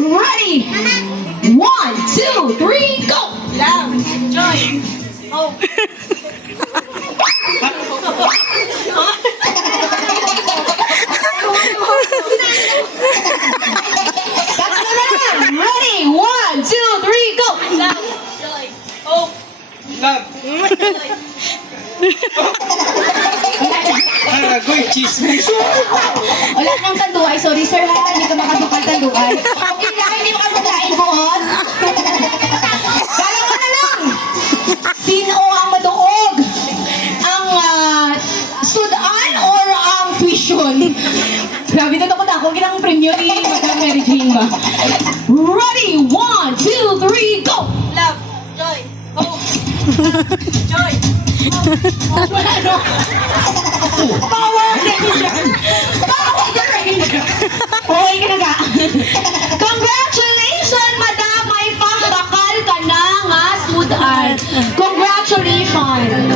Ready? 1, 2, 3, go! Love, joy, hope. Tatlo na lang! Ready? 1, 2, 3, go! Love, joy, hope. Love. Aragoy, chismis. Wala kang tanduay. Sorry sir ha, hindi ka makabukal tanduay. Okay lang, hindi makabukalain buon. Dalawa na lang! Sino ang maduog? Ang sudan or ang tuition? Grabe na ako na ako. Ginang premyo ni Madam Mary Jane ba? Ready? 1, 2, 3, go! Love, joy, hope. Joy, Wala no? Power Ranger! Power Ranger! Okay ka na ka. Congratulations, madam! May pambakal ka na nga sudan. Congratulations!